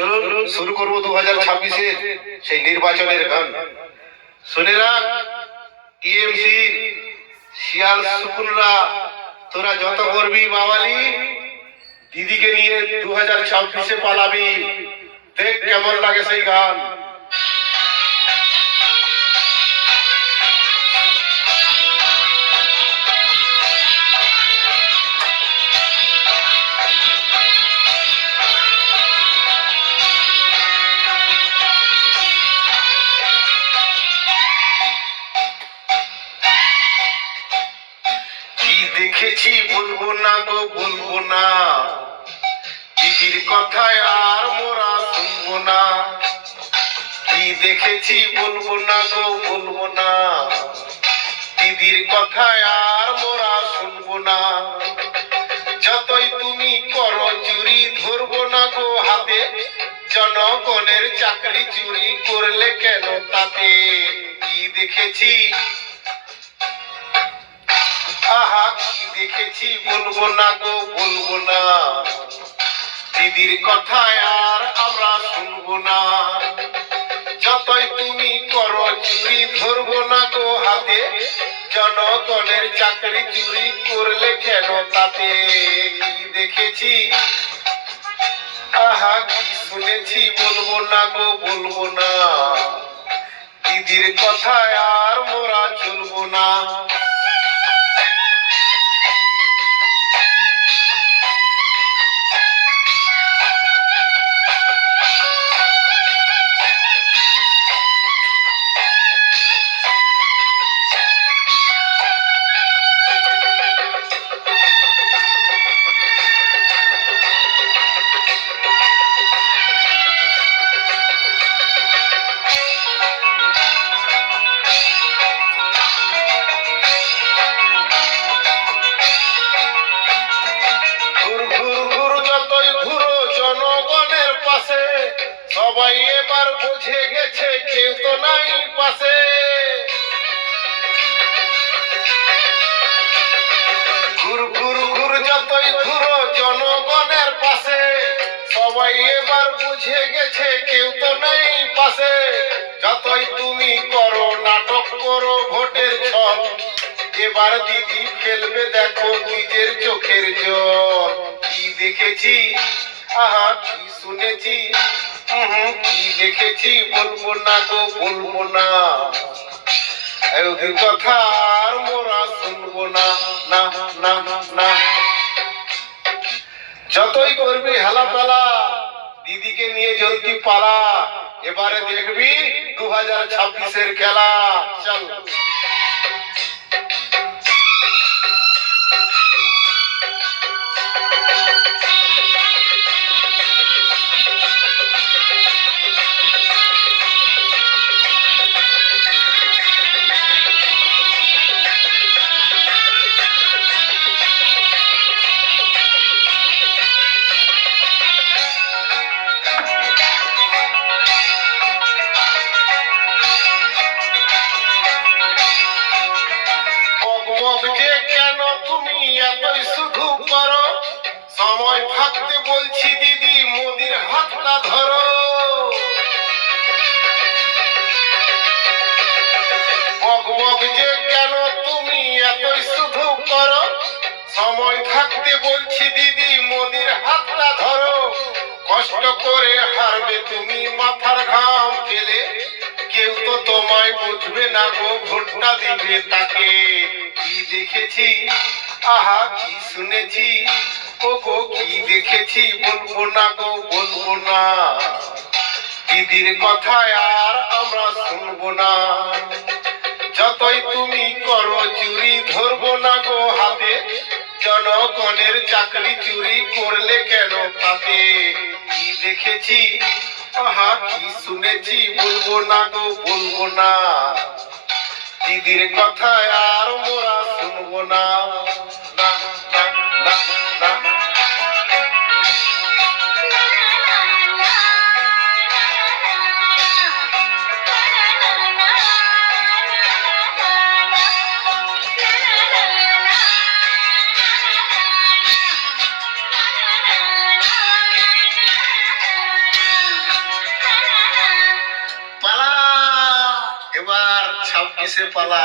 চলুন শুরু করবো 2026-এর সেই নির্বাচনের গান। শুনে রাখ টিএমসি শিয়াল সুকুনরা, তোরা যত করবি বাওয়ালি, দিদিকে নিয়ে 2026-এ পালাবি। দেখ কেমন লাগে সেই গান। দেখেছি বলবো না গো বলবো না, দিদির কথায় আর মোরা শুনবো না। কি দেখেছি বলবো না গো বলবো না, দিদির কথায় আর মোরা শুনবো না। যতই তুমি করো চুরি ধরবো না গো হাতে, জনগণের চাকরি চুরি করলে কেন তাতে। কি দেখেছি আহা কি দেখেছি বলবো না গো বলবো না, দিদির কথায় আর আমরা শুনবো না। যতই তুমি করো চুরি ধরবো না গো হাতে, জনগণের চাকরি চুরি করলে কেন তাতে। কি দেখেছি আহা কি শুনেছি বলবো না গো বলবো না, দিদির কথায় আর মোরা চলবো না। সবাই এবার বুঝে গেছে কেউ তো নাই পাশে। ঘুর ঘুর ঘুর যতই ঘুরো জনগণের পাশে, সবাই এবার বুঝে গেছে কেউ তো নেই পাশে। যতই তুমি করো নাটক করো ভোটের ছল, এবার দিদি ফেলবে দেখো নিজের চোখের জল। কি দেখেছি আহা কি শুনেছি কি দেখেছি বলবো না গো বলবো না, ওদের কথা আর মোরা শুনবো না না না না। যতই করবি হেলাফেলা, দিদিকে নিয়ে জলদি পালা। এবারে দেখবি 2026-এর খেলা। চল সময় থাকতে বলছি দিদি মোদির হাতটা ধরো। বকবক যে কেন তুমি এতই শুধু করো, সময় থাকতে বলছি দিদি মোদির হাতটা ধরো। কষ্ট করে হারবে তুমি মাথার ঘাম ফেলে, কেউ তো তোমায় বুঝবে না গো ভোটটা দিবে তাকে। কি দেখেছি আহা কি শুনেছি ও গো কি দেখেছি বলবো না গো বলবো না, দিদির কথায় আর আমরা শুনবো না। যতই তুমি করো চুরি ধরবো না গো হাতে, জনগণের চাকরি চুরি করলে কেন তাতে। কি দেখেছি আহা কি শুনেছি বলবো না গো বলবো না, দিদির কথায় আর মোরা শুনবো না না না না না। ছাব্বিশে পালা